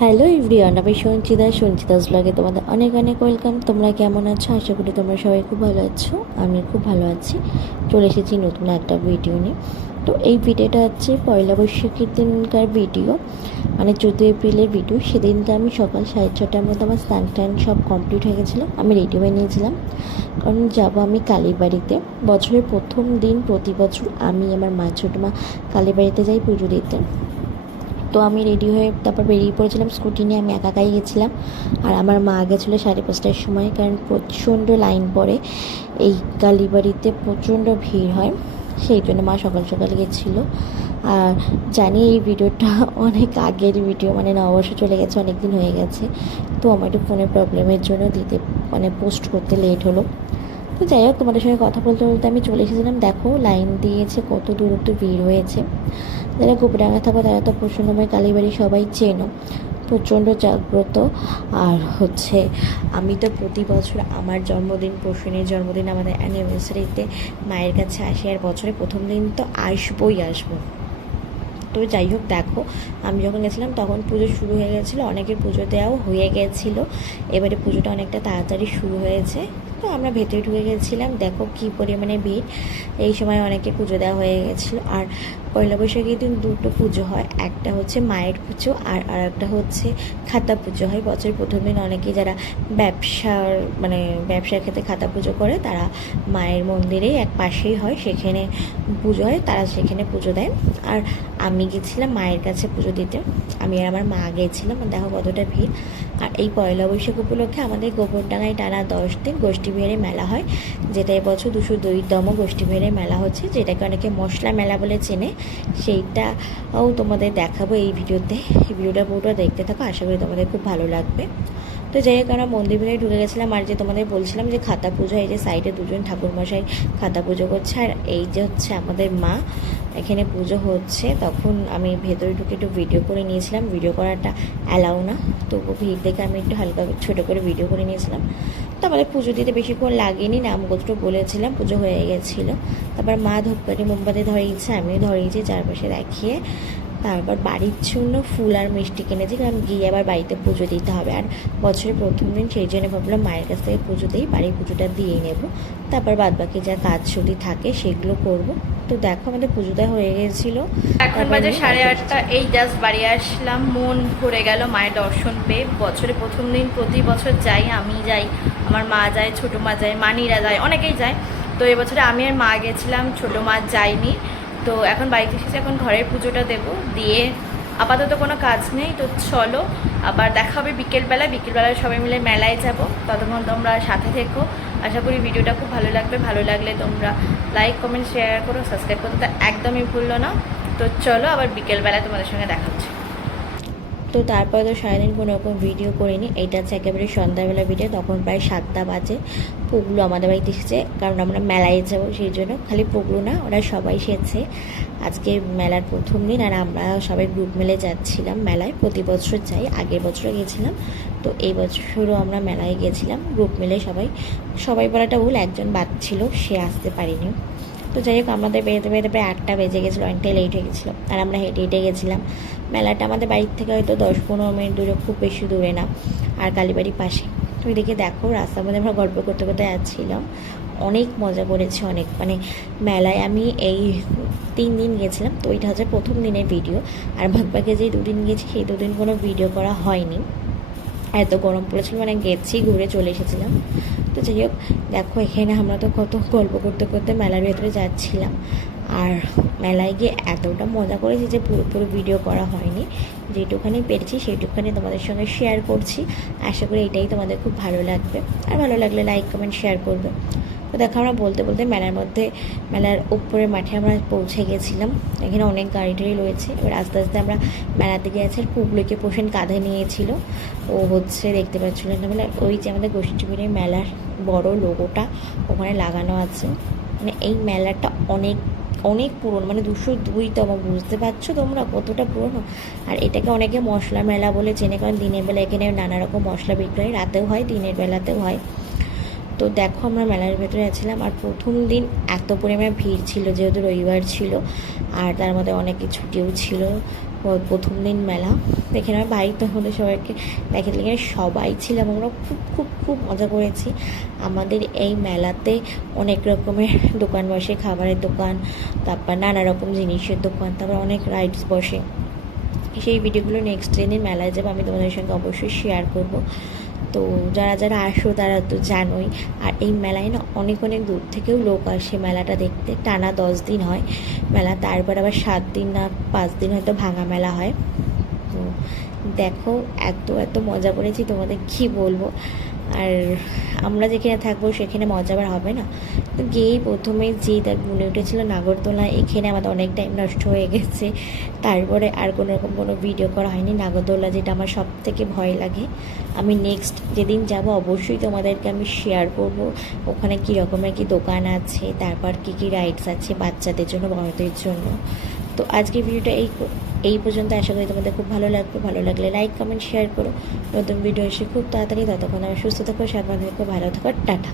Hello everyone, আমি সঞ্চিতাস ব্লগে তোমাদের অনেক অনেক ওয়েলকাম। তোমরা কেমন আছো? আশা করি তোমরা সবাই খুব ভালো আছো। আমি খুব ভালো আছি। চলে এসেছি নতুন একটা ভিডিও নিয়ে। তো এই ভিডিওটা হচ্ছে পয়লা বৈশাখের দিনকার ভিডিও, মানে 14 এপ্রিলের ভিডিও। সেদিনটা আমি সকাল 6:30টার মধ্যে আমার স্নান টান সব কমপ্লিট হয়ে গেছিলো। আমি রেডি হয়ে নিয়েছিলাম, কারণ যাবো আমি কালীবাড়িতে। বছরের প্রথম দিন প্রতি বছর আমি আমার মা ছোটো মা কালীবাড়িতে যাই পুজো দিতে। তো আমি রেডি হয়ে তারপর বেরিয়ে পড়েছিলাম স্কুটি নিয়ে। আমি একাই গেছিলাম, আর আমার মা গেছিলো 5:30টার সময়, কারণ প্রচণ্ড লাইন পড়ে এই কালীবাড়িতে, প্রচণ্ড ভিড় হয়, সেই জন্য মা সকাল সকাল গেছিলো। আর জানি এই ভিডিওটা অনেক আগের ভিডিও, মানে নববর্ষ চলে গেছে, অনেক দিন হয়ে গেছে। তো আমার একটু ফোনের প্রবলেমের জন্য পোস্ট করতে লেট হলো। তো যাই হোক, তোমাদের সঙ্গে কথা বলতে বলতে আমি চলে এসেছিলাম। দেখো লাইন দিয়েছে, কত দূর অব্দি ভিড় হয়েছে। যারা গোপডাঙ্গা থাকো তারা তো প্রসন্নময় কালীবাড়ি সবাই চেনো, প্রচণ্ড জাগ্রত। আর আমি তো প্রতি বছর আমার জন্মদিন, প্রসূনের জন্মদিন, আমাদের অ্যানিভার্সারিতে মায়ের কাছে আসি, আর বছরের প্রথম দিন তো আসবো। তো যাই হোক, দেখো আমি যখন গেছিলাম তখন পুজো শুরু হয়ে গেছিলো, অনেকের পুজো দেওয়াও হয়ে গেছিলো। এবারে পুজোটা অনেকটা তাড়াতাড়ি শুরু হয়েছে। তো আমরা ভেতরে ঢুকে গেছিলাম, দেখো কী পরিমাণে ভিড়। এই সময় অনেকে পুজো দেওয়া হয়ে গেছিলো। আর পয়লা বৈশাখের দিন দুটো পুজো হয়, একটা হচ্ছে মায়ের পুজো, আর একটা হচ্ছে খাতা পুজো হয়। বছরের প্রথম দিন অনেকে যারা ব্যবসার ক্ষেত্রে খাতা পুজো করে, তারা মায়ের মন্দিরেই এক পাশেই হয়, সেখানে পুজো হয়, তারা সেখানে পুজো দেয়। আর আমি গেছিলাম মায়ের কাছে পুজো দিতে, আমি আর আমার মা গিয়েছিলাম। দেখো কতটা ভিড়। আর এই পয়লা বৈশাখ উপলক্ষে আমাদের গোবরডাঙ্গায় টানা 10 দিন গোষ্ঠী বিহারে মেলা হয়, যেটা এবছর 202তম গোষ্ঠী বিহারে মেলা হচ্ছে, যেটাকে অনেকে মশলা মেলা বলে চেনে। সেইটাও তোমাদের দেখাবো এই ভিডিওতে। এই ভিডিওটা পুরোটা দেখতে থাকো, আশা করি তোমাদের খুব ভালো লাগবে। তো যাই হোক, আমরা মন্দির ভিতরে ঢুকে গেছিলাম। আর যে তোমাদের বলছিলাম যে খাতা পুজো, এই যে সাইডে দুজন ঠাকুরমশাই খাতা পুজো করছে, আর এই যে হচ্ছে আমাদের মা, এখানে পুজো হচ্ছে। তখন আমি ভেতরে ঢুকে একটু ভিডিও করে নিয়েছিলাম, ভিডিও করাটা অ্যালাউ না, তবু ভিড় দেখে আমি একটু হালকা ছোটো করে ভিডিও করে নিয়েছিলাম। তো আমাদের পুজো দিতে বেশিক্ষণ লাগেনি, নামগোত্র বলেছিলাম, পুজো হয়ে গেছিলো। তারপর মা ধূপকাঠি মোমবাতি ধরিয়েছে, আমিও ধরিয়েছি চারপাশে দেখিয়ে। তারপর বাড়ির জন্য ফুল আর মিষ্টি কিনেছি, কারণ গিয়ে আবার বাড়িতে পুজো দিতে হবে। আর বছরের প্রথম দিন সেই জন্য ভাবলাম মায়ের কাছ থেকে পুজো দিই, বাড়ির পুজোটা দিয়ে নেব, তারপর বাদবাকি যা কাজ যদি থাকে সেগুলো করব। তো দেখো আমাদের পুজোটা হয়ে গেছিলো। এখন বাজে 8:30। এই জাস্ট বাড়ি আসলাম, মন ভরে গেল মায়ের দর্শন পেয়ে। বছরের প্রথম দিন প্রতি বছর যাই, আমি যাই, আমার মা যায়, ছোটো মা যায়, মানিরা যায়, অনেকেই যায়। তো এবছরে আমি আর মা গেছিলাম, ছোটো মা যায়নি। তো এখন বাড়িতে এসেছি, এখন ঘরের পুজোটা দেবো, দিয়ে আপাতত কোনো কাজ নেই। তো চলো আবার দেখা হবে বিকেলবেলায় সবাই মিলে মেলায় যাব। ততক্ষণ তোমরা সাথে থেকো, আশা করি ভিডিওটা খুব ভালো লাগবে। ভালো লাগলে তোমরা লাইক, কমেন্ট, শেয়ার করো, সাবস্ক্রাইব করতে তো একদমই ভুললো না। তো চলো আবার বিকেলবেলায় তোমাদের সঙ্গে দেখা হচ্ছে। তো তারপরে তো সারাদিন কোনো রকম ভিডিও করিনি। এইটা হচ্ছে একেবারে সন্ধ্যাবেলা ভিডিও, তখন প্রায় 7টা বাজে। পুগলু আমাদের বাড়িতে এসেছে, কারণ আমরা মেলায় যাবো সেই জন্য। খালি পুগলু না, ওরা সবাই এসেছে। আজকে মেলার প্রথম দিন, আর আমরা সবাই গ্রুপ মিলে যাচ্ছিলাম মেলায়। প্রতি বছর যাই, আগের বছরও গেছিলাম, তো এই বছরও আমরা মেলায় গেছিলাম গ্রুপ মিলে। সবাই বলাটা ভুল, একজন বাদ ছিল, সে আসতে পারিনি। তো যাই হোক, আমাদের বেরোতে বেরোতে প্রায় 8টা বেজে গেছিলো, অনেকটাই লেট হয়ে গেছিলো। আর আমরা হেঁটে হেঁটে গেছিলাম। মেলাটা আমাদের বাড়ির থেকে হয়তো 10-15 মিনিট দূরে, খুব বেশি দূরে না। আর কালীবাড়ির পাশে। তো এদিকে দেখো রাস্তার মধ্যে আমরা গল্প করতে করতে যাচ্ছিলাম। অনেক মজা করেছি, অনেক, মানে মেলায় আমি এই 3 দিন গেছিলাম। তো এটা হচ্ছে প্রথম দিনের ভিডিও। আর ভাগভাগে যে 2 দিন গেছি, সেই 2 দিন কোনো ভিডিও করা হয়নি, এত গরম পড়েছিল, মানে গেছি ঘুরে চলে এসেছিলাম। তো যাই হোক, দেখো এখানে আমরা তো কত গল্প করতে করতে মেলার ভেতরে যাচ্ছিলাম। আর মেলায় গিয়ে এতটা মজা করেছি যে পুরোপুরি ভিডিও করা হয়নি, যেটুখানি পেরেছি সেইটুখানি তোমাদের সঙ্গে শেয়ার করছি। আশা করি এটাই তোমাদের খুব ভালো লাগবে, আর ভালো লাগলে লাইক, কমেন্ট, শেয়ার করবে। তো দেখো আমরা বলতে বলতে মেলার উপরের মাঠে আমরা পৌঁছে গেছিলাম। এখানে অনেক গাড়ি টাড়ি রয়েছে। এবার আস্তে আস্তে আমরা মেলাতে গিয়েছি। আর পুবলিকে পোষণ কাঁধে নিয়েছিল, ও দেখতে পাচ্ছিল না, মানে ওই যে আমাদের গোষ্ঠীপুরের মেলার বড় লোগোটা ওখানে লাগানো আছে। মানে এই মেলাটা অনেক অনেক পুরনো, মানে 202তম, বুঝতে পারছো তোমরা কতটা পুরনো। আর এটাকে অনেকে মশলা মেলা বলে চেনে, কারণ দিনের বেলা এখানে নানা রকম মশলা বিক্রি হয়, রাতেও হয়, দিনের বেলাতেও হয়। তো দেখো আমরা মেলার ভেতরে আছিলাম। আর প্রথম দিন এত পরিমাণে ভিড় ছিল, যেহেতু রবিবার ছিল, আর তার মধ্যে অনেকে ছুটিও ছিল। প্রথম দিন মেলা। এখানে আমার বাড়িতে হলে সবাইকে দেখাতে এখানে সবাই ছিলাম, আমরা খুব খুব খুব মজা করেছি। আমাদের এই মেলাতে অনেক রকমের দোকান বসে, খাবারের দোকান, তারপর নানা রকম জিনিসের দোকান, তারপর অনেক রাইডস বসে। সেই ভিডিওগুলো নেক্সট দিন মেলায় যাবো, আমি তোমাদের সঙ্গে অবশ্যই শেয়ার করব। তো যারা যারা আসো তারা তো জানোই। আর এই মেলায় না অনেক অনেক দূর থেকেও লোক আসে মেলাটা দেখতে। টানা 10 দিন হয় মেলা, তারপর আবার 7 দিন না 5 দিন হয়তো ভাঙা মেলা হয়। তো দেখো এত এত মজা করেছি, তোমাদের কি বলবো। আর আমরা যেখানে থাকবো সেখানে মজা আবার হবে না। তো গিয়েই প্রথমে যেই তার গুনে উঠেছিল নাগরদোলা, এখানে আমাদের অনেক টাইম নষ্ট হয়ে গেছে। তারপরে আর কোনো রকম কোনো ভিডিও করা হয়নি। নাগরদোলা যেটা আমার সব থেকে ভয় লাগে, আমি নেক্সট যেদিন যাব অবশ্যই তোমাদেরকে আমি শেয়ার করব ওখানে কী রকমের কী দোকান আছে, তারপর কী কী রাইডস আছে বাচ্চাদের জন্য, বড়দের জন্য। তো আজকের ভিডিওটা এই পর্যন্ত। আশা করি তোমাদের খুব ভালো লাগবে। ভালো লাগলে লাইক কমেন্ট শেয়ার করো। নতুন ভিডিও এসে খুব তাড়াতাড়ি, ততক্ষণ আমার সুস্থ থাকো, সাবধানে থাকো, ভালো থাকো, টাটা।